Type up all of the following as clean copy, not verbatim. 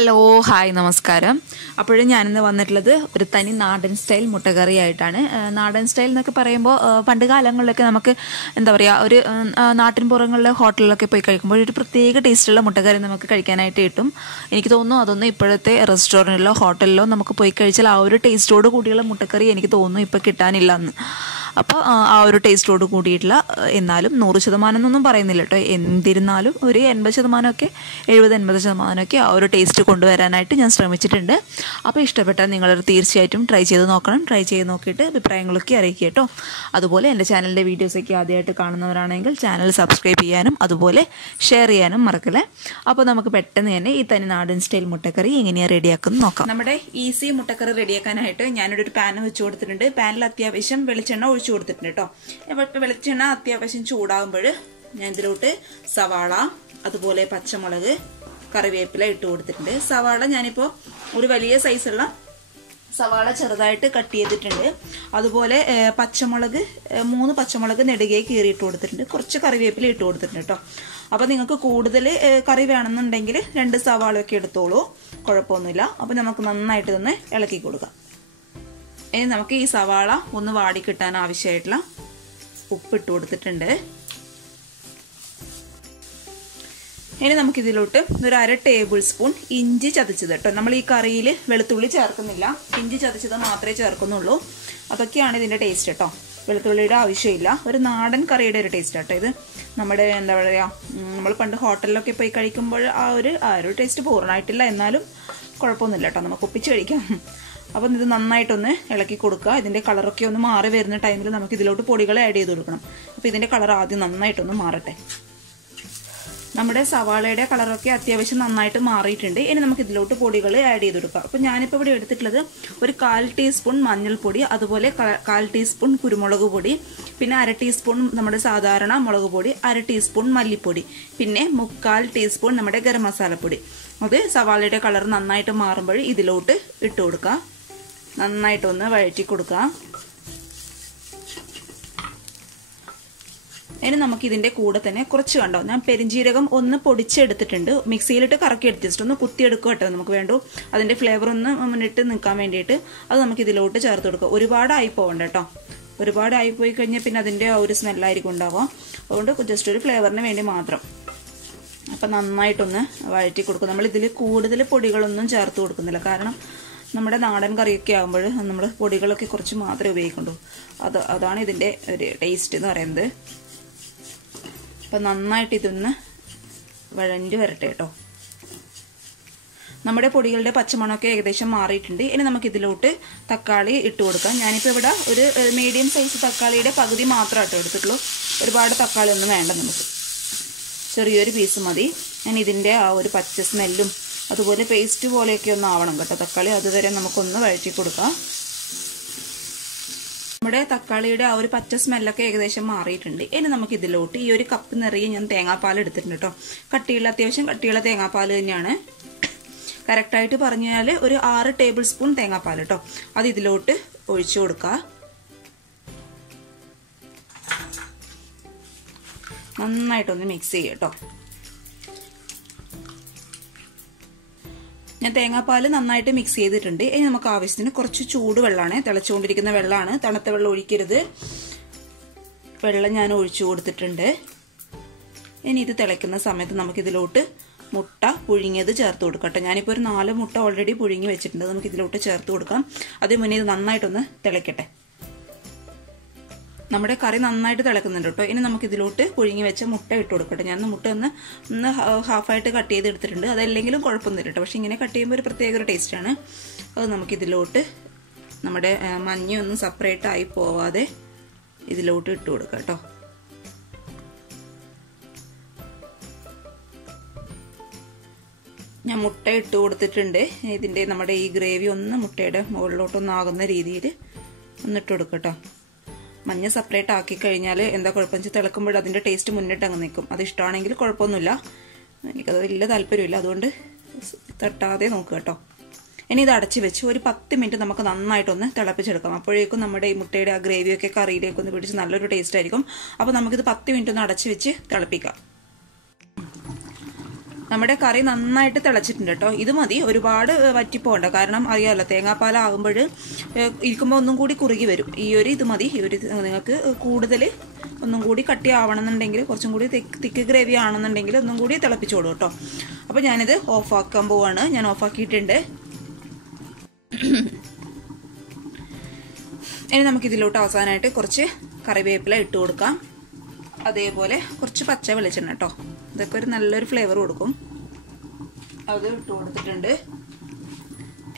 Hello hi നമസ്കാരം. അപ്പോഴും ഞാനിന്ന് വന്നിട്ടുള്ളത് ഒരു തനി നാടൻ സ്റ്റൈൽ മുട്ടക്കറി ആയിട്ടാണ്. നാടൻ സ്റ്റൈൽ എന്നൊക്കെ പറയുമ്പോൾ പണ്ട് കാലങ്ങളിലൊക്കെ നമുക്ക് എന്താ പറയുക, ഒരു നാട്ടിൻപുറങ്ങളിലെ ഹോട്ടലിലൊക്കെ പോയി കഴിക്കുമ്പോൾ ഒരു പ്രത്യേക ടേസ്റ്റുള്ള മുട്ടക്കറി നമുക്ക് കഴിക്കാനായിട്ട് കിട്ടും. എനിക്ക് തോന്നുന്നു അതൊന്നും ഇപ്പോഴത്തെ റെസ്റ്റോറൻറ്റിലോ ഹോട്ടലിലോ നമുക്ക് പോയി കഴിച്ചാൽ ആ ഒരു ടേസ്റ്റോട് കൂടിയുള്ള മുട്ടക്കറി എനിക്ക് തോന്നുന്നു ഇപ്പോൾ കിട്ടാനില്ല എന്ന്. അപ്പോൾ ആ ഒരു ടേസ്റ്റോട് കൂടിയിട്ടുള്ള, എന്നാലും 100% എന്നൊന്നും പറയുന്നില്ല കേട്ടോ, എന്നിരുന്നാലും ഒരു 80%, 70-80% ആ ഒരു ടേസ്റ്റ് കൊണ്ടുവരാനായിട്ട് ഞാൻ ശ്രമിച്ചിട്ടുണ്ട്. അപ്പോൾ ഇഷ്ടപ്പെട്ടാൽ നിങ്ങൾ തീർച്ചയായിട്ടും ട്രൈ ചെയ്ത് നോക്കണം. ട്രൈ ചെയ്ത് നോക്കിയിട്ട് അഭിപ്രായങ്ങളൊക്കെ അറിയിക്കുക കേട്ടോ. അതുപോലെ എൻ്റെ ചാനലിൻ്റെ വീഡിയോസൊക്കെ ആദ്യമായിട്ട് കാണുന്നവരാണെങ്കിൽ ചാനൽ സബ്സ്ക്രൈബ് ചെയ്യാനും അതുപോലെ ഷെയർ ചെയ്യാനും മറക്കല്ലേ. അപ്പോൾ നമുക്ക് പെട്ടെന്ന് തന്നെ ഈ തനി നാടൻ സ്റ്റൈൽ മുട്ടക്കറി എങ്ങനെയാണ് റെഡിയാക്കുന്നത് നോക്കാം. നമ്മുടെ ഈസി മുട്ടക്കറി റെഡിയാക്കാനായിട്ട് ഞാനിവിടെ ഒരു പാൻ വെച്ച് കൊടുത്തിട്ടുണ്ട്. പാനിൽ അത്യാവശ്യം വെളിച്ചെണ്ണ ഒഴിച്ചു കൊടുത്തിട്ടുണ്ട് കേട്ടോ. വെളിച്ചെണ്ണ അത്യാവശ്യം ചൂടാകുമ്പോൾ ഞാൻ ഇതിലോട്ട് സവാള, അതുപോലെ പച്ചമുളക്, കറിവേപ്പില ഇട്ട് കൊടുത്തിട്ടുണ്ട്. സവാള ഞാനിപ്പോൾ ഒരു വലിയ സൈസുള്ള സവാള ചെറുതായിട്ട് കട്ട് ചെയ്തിട്ടുണ്ട്. അതുപോലെ പച്ചമുളക് 3 പച്ചമുളക് നെടുകെ കീറിയിട്ട് കൊടുത്തിട്ടുണ്ട്. കുറച്ച് കറിവേപ്പില ഇട്ട് കൊടുത്തിട്ടുണ്ട് കേട്ടോ. അപ്പോൾ നിങ്ങൾക്ക് കൂടുതൽ കറി വേണമെന്നുണ്ടെങ്കിൽ 2 സവാളയൊക്കെ എടുത്തോളൂ, കുഴപ്പമൊന്നുമില്ല. അപ്പോൾ നമുക്ക് നന്നായിട്ട് തന്നെ ഇളക്കി കൊടുക്കാം. ഇനി നമുക്ക് ഈ സവാള ഒന്ന് വാടി കിട്ടാൻ ആവശ്യമായിട്ടുള്ള ഉപ്പിട്ട് കൊടുത്തിട്ടുണ്ട്. ഇനി നമുക്കിതിലോട്ട് ഒരു 1/2 ടേബിൾ സ്പൂൺ ഇഞ്ചി ചതച്ചത് കേട്ടോ. നമ്മൾ ഈ കറിയിൽ വെളുത്തുള്ളി ചേർക്കുന്നില്ല, ഇഞ്ചി ചതച്ചത് മാത്രമേ ചേർക്കുന്നുള്ളൂ. അതൊക്കെയാണ് ഇതിൻ്റെ ടേസ്റ്റ് കേട്ടോ. വെളുത്തുള്ളിയുടെ ആവശ്യമില്ല. ഒരു നാടൻ കറിയുടെ ഒരു ടേസ്റ്റ് കേട്ടോ ഇത്. നമ്മുടെ എന്താ പറയുക, നമ്മൾ പണ്ട് ഹോട്ടലിലൊക്കെ പോയി കഴിക്കുമ്പോൾ ആ ഒരു ടേസ്റ്റ് പൂർണ്ണമായിട്ടില്ല, എന്നാലും കുഴപ്പമൊന്നുമില്ല കേട്ടോ, നമുക്ക് ഒപ്പിച്ച് കഴിക്കാം. അപ്പം ഇത് നന്നായിട്ടൊന്ന് ഇളക്കി കൊടുക്കുക. ഇതിൻ്റെ കളറൊക്കെ ഒന്ന് മാറി വരുന്ന ടൈമിൽ നമുക്ക് ഇതിലോട്ട് പൊടികൾ ആഡ് ചെയ്ത് കൊടുക്കണം. അപ്പോൾ ഇതിൻ്റെ കളർ ആദ്യം നന്നായിട്ടൊന്ന് മാറട്ടെ. നമ്മുടെ സവാളയുടെ കളറൊക്കെ അത്യാവശ്യം നന്നായിട്ട് മാറിയിട്ടുണ്ട്. ഇനി നമുക്ക് ഇതിലോട്ട് പൊടികൾ ആഡ് ചെയ്ത് കൊടുക്കാം. അപ്പോൾ ഞാനിപ്പോൾ ഇവിടെ എടുത്തിട്ടുള്ളത് ഒരു 1/4 ടീസ്പൂൺ മഞ്ഞൾപ്പൊടി, അതുപോലെ 1/4 ടീസ്പൂൺ കുരുമുളക് പൊടി, പിന്നെ 1/2 ടീസ്പൂൺ നമ്മുടെ സാധാരണ മുളക് പൊടി, 1/2 ടീസ്പൂൺ മല്ലിപ്പൊടി, പിന്നെ 3/4 ടീസ്പൂൺ നമ്മുടെ ഗരം മസാലപ്പൊടി. അത് സവാളയുടെ കളർ നന്നായിട്ട് മാറുമ്പോൾ ഇതിലോട്ട് ഇട്ട് കൊടുക്കുക. നന്നായിട്ടൊന്ന് വഴറ്റി കൊടുക്കുക. ഇനി നമുക്ക് ഇതിൻ്റെ കൂടെ തന്നെ കുറച്ച് കണ്ടോ, ഞാൻ പെരിഞ്ജീരകം ഒന്ന് പൊടിച്ചെടുത്തിട്ടുണ്ട്. മിക്സിയിലിട്ട് കറക്കി എടുത്തിട്ട് ഒന്ന് കുത്തിയെടുക്കുക കേട്ടോ. നമുക്ക് വേണ്ടു അതിൻ്റെ ഫ്ലേവർ ഒന്ന് മുന്നിട്ട് നിൽക്കാൻ വേണ്ടിയിട്ട് അത് നമുക്ക് ഇതിലോട്ട് ചേർത്ത് കൊടുക്കുക. ഒരുപാടായി പോകണ്ട കേട്ടോ. ഒരുപാടായി പോയി കഴിഞ്ഞാൽ പിന്നെ അതിൻ്റെ ആ ഒരു സ്മെല്ലായിരിക്കും ഉണ്ടാവുക. അതുകൊണ്ട് ജസ്റ്റ് ഒരു ഫ്ലേവറിന് വേണ്ടി മാത്രം. അപ്പം നന്നായിട്ടൊന്ന് വഴറ്റി കൊടുക്കും. നമ്മളിതിൽ കൂടുതൽ പൊടികളൊന്നും ചേർത്ത് കൊടുക്കുന്നില്ല, കാരണം നമ്മുടെ നാടൻ കറിയൊക്കെ ആകുമ്പോൾ നമ്മൾ പൊടികളൊക്കെ കുറച്ച് മാത്രമേ ഉപയോഗിക്കുള്ളൂ. അതാണ് ഇതിൻ്റെ ഒരു ടേസ്റ്റ് എന്ന് പറയുന്നത്. അപ്പം നന്നായിട്ട് ഇതൊന്ന് വഴഞ്ഞു വരട്ടെ കേട്ടോ. നമ്മുടെ പൊടികളുടെ പച്ചമണമൊക്കെ ഏകദേശം മാറിയിട്ടുണ്ട്. ഇനി നമുക്കിതിലോട്ട് തക്കാളി ഇട്ട് കൊടുക്കാം. ഞാനിപ്പോൾ ഇവിടെ ഒരു മീഡിയം സൈസ് തക്കാളിയുടെ പകുതി മാത്രമേ കേട്ടോ എടുത്തിട്ടുള്ളൂ. ഒരുപാട് തക്കാളി ഒന്നും വേണ്ട, നമുക്ക് ചെറിയൊരു പീസ് മതി. ഞാൻ ഇതിൻ്റെ ആ ഒരു പച്ച സ്മെല്ലും അതുപോലെ പേസ്റ്റ് പോലെയൊക്കെ ഒന്ന് ആവണം കേട്ടോ തക്കാളി. അതുവരെ നമുക്കൊന്ന് വഴറ്റി കൊടുക്കാം. നമ്മുടെ തക്കാളിയുടെ ആ ഒരു പച്ച സ്മെല്ലൊക്കെ ഏകദേശം മാറിയിട്ടുണ്ട്. ഇനി നമുക്ക് ഇതിലോട്ട് ഈ ഒരു കപ്പ് നിറയെ ഞാൻ തേങ്ങാപ്പാൽ എടുത്തിട്ടുണ്ട് കേട്ടോ. അത്യാവശ്യം കട്ടിയുള്ള തേങ്ങാപ്പാൽ തന്നെയാണ്. കറക്റ്റായിട്ട് പറഞ്ഞു കഴിഞ്ഞാൽ ഒരു 6 ടേബിൾ സ്പൂൺ തേങ്ങാപ്പാൽ കേട്ടോ. അത് ഇതിലോട്ട് ഒഴിച്ചു കൊടുക്കുക. നന്നായിട്ടൊന്ന് മിക്സ് ചെയ്യുക കേട്ടോ. ഞാൻ തേങ്ങാപ്പാൽ നന്നായിട്ട് മിക്സ് ചെയ്തിട്ടുണ്ട്. ഇനി നമുക്ക് ആവശ്യത്തിന് കുറച്ച് ചൂടുവെള്ളമാണ്, തിളച്ചുകൊണ്ടിരിക്കുന്ന വെള്ളമാണ്, തണുത്ത വെള്ളം ഒഴിക്കരുത്. വെള്ളം ഞാൻ ഒഴിച്ചു കൊടുത്തിട്ടുണ്ട്. ഇനി ഇത് തിളയ്ക്കുന്ന സമയത്ത് നമുക്കിതിലോട്ട് മുട്ട പുഴുങ്ങിയത് ചേർത്ത് കൊടുക്കട്ടെ. ഞാനിപ്പോൾ ഒരു 4 മുട്ട ഓൾറെഡി പുഴുങ്ങി വെച്ചിട്ടുണ്ട്. നമുക്ക് ഇതിലോട്ട് ചേർത്ത് കൊടുക്കാം. അതിന് മുന്നേ ഇത് നന്നായിട്ടൊന്ന് തിളയ്ക്കട്ടെ. നമ്മുടെ കറി നന്നായിട്ട് തിളക്കുന്നുണ്ട് കേട്ടോ. ഇനി നമുക്ക് ഇതിലോട്ട് പുഴുങ്ങി വെച്ച മുട്ട ഇട്ട് കൊടുക്കട്ടെ. ഞാൻ മുട്ട ഒന്ന് ഹാഫായിട്ട് കട്ട് ചെയ്ത് എടുത്തിട്ടുണ്ട്. അതല്ലെങ്കിലും കുഴപ്പമൊന്നുമില്ല കേട്ടോ. പക്ഷെ ഇങ്ങനെ കട്ട് ചെയ്യുമ്പോൾ ഒരു പ്രത്യേക ഒരു ടേസ്റ്റാണ്. അത് നമുക്കിതിലോട്ട് നമ്മുടെ മഞ്ഞയൊന്നും സെപ്പറേറ്റ് ആയി പോവാതെ ഇതിലോട്ട് ഇട്ട് കൊടുക്കാം കേട്ടോ. ഞാൻ മുട്ട ഇട്ട് കൊടുത്തിട്ടുണ്ട്. ഇതിൻ്റെ നമ്മുടെ ഈ ഗ്രേവി ഒന്ന് മുട്ടയുടെ മുകളിലോട്ടൊന്നാകുന്ന രീതിയിൽ ഒന്നിട്ട് കൊടുക്കാം കേട്ടോ. മഞ്ഞ സെപ്പറേറ്റ് ആക്കി കഴിഞ്ഞാൽ എന്താ കുഴപ്പം വെച്ചാൽ തിളക്കുമ്പോൾ അതിൻ്റെ ടേസ്റ്റ് മുന്നിട്ട് അങ്ങ് നിൽക്കും. അത് ഇഷ്ടമാണെങ്കിൽ കുഴപ്പമൊന്നുമില്ല. എനിക്കത് വലിയ താല്പര്യമില്ല, അതുകൊണ്ട് തട്ടാതെ നോക്കുക കേട്ടോ. ഇനി ഇത് അടച്ച് വെച്ച് ഒരു 10 മിനിറ്റ് നമുക്ക് നന്നായിട്ടൊന്ന് തിളപ്പിച്ചെടുക്കാം. അപ്പോഴേക്കും നമ്മുടെ ഈ മുട്ടയുടെ ആ ഗ്രേവിയൊക്കെ കറിയിലേക്കൊന്ന് പിടിച്ച് നല്ലൊരു ടേസ്റ്റ് ആയിരിക്കും. അപ്പോൾ നമുക്കിത് 10 മിനിറ്റ് ഒന്ന് അടച്ച് വെച്ച് തിളപ്പിക്കാം. നമ്മുടെ കറി നന്നായിട്ട് തിളച്ചിട്ടുണ്ട് കേട്ടോ. ഇത് മതി, ഒരുപാട് വറ്റിപ്പോണ്ട. കാരണം അറിയാമല്ലോ തേങ്ങാപ്പാലാകുമ്പോൾ ഇരിക്കുമ്പോൾ ഒന്നും കൂടി കുറുകി വരും. ഈ ഒരു ഇത് മതി. ഈ ഒരു നിങ്ങൾക്ക് കൂടുതൽ ഒന്നും കൂടി കട്ടി ആവണമെന്നുണ്ടെങ്കിൽ, കുറച്ചും കൂടി തിക്ക് ഗ്രേവി ആണെന്നുണ്ടെങ്കിൽ ഒന്നും കൂടി തിളപ്പിച്ചോളൂ കേട്ടോ. അപ്പോൾ ഞാനിത് ഓഫാക്കാൻ പോവാണ്. ഞാൻ ഓഫാക്കിയിട്ടുണ്ട്. ഇനി നമുക്കിതിലോട്ട് അവസാനമായിട്ട് കുറച്ച് കറിവേപ്പില ഇട്ട് കൊടുക്കാം. അതേപോലെ കുറച്ച് പച്ച വെളിച്ചെണ്ണ കേട്ടോ. ഇതൊക്കെ ഒരു നല്ലൊരു ഫ്ലേവർ കൊടുക്കും. അത് ഇട്ട് കൊടുത്തിട്ടുണ്ട്.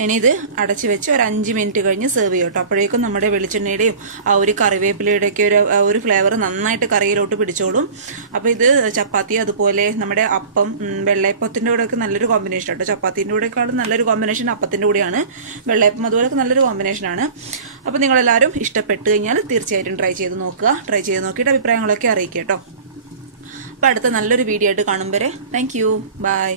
ഇനി ഇത് അടച്ചു വെച്ച് ഒരു 5 മിനിറ്റ് കഴിഞ്ഞ് സെർവ് ചെയ്യും കേട്ടോ. അപ്പോഴേക്കും നമ്മുടെ വെളിച്ചെണ്ണയുടെയും ആ ഒരു കറിവേപ്പിലയുടെയൊക്കെ ഒരു ഫ്ലേവർ നന്നായിട്ട് കറിയിലോട്ട് പിടിച്ചോളും. അപ്പോൾ ഇത് ചപ്പാത്തി, അതുപോലെ നമ്മുടെ അപ്പം, വെള്ളയപ്പത്തിൻ്റെ കൂടെയൊക്കെ നല്ലൊരു കോമ്പിനേഷൻ കേട്ടോ. ചപ്പാത്തിൻ്റെ കൂടെയൊക്കെയാണ് നല്ലൊരു കോമ്പിനേഷൻ അപ്പത്തിൻ്റെ കൂടെയാണ്. വെള്ളയപ്പം അതുപോലെയൊക്കെ നല്ലൊരു കോമ്പിനേഷനാണ്. അപ്പോൾ നിങ്ങളെല്ലാവരും ഇഷ്ടപ്പെട്ട് കഴിഞ്ഞാൽ തീർച്ചയായിട്ടും ട്രൈ ചെയ്ത് നോക്കുക. ട്രൈ ചെയ്ത് നോക്കിയിട്ട് അഭിപ്രായങ്ങളൊക്കെ അറിയിക്കുക കേട്ടോ. അപ്പോൾ അടുത്ത നല്ലൊരു വീഡിയോ ആയിട്ട് കാണും വരെ താങ്ക് യു. ബൈ.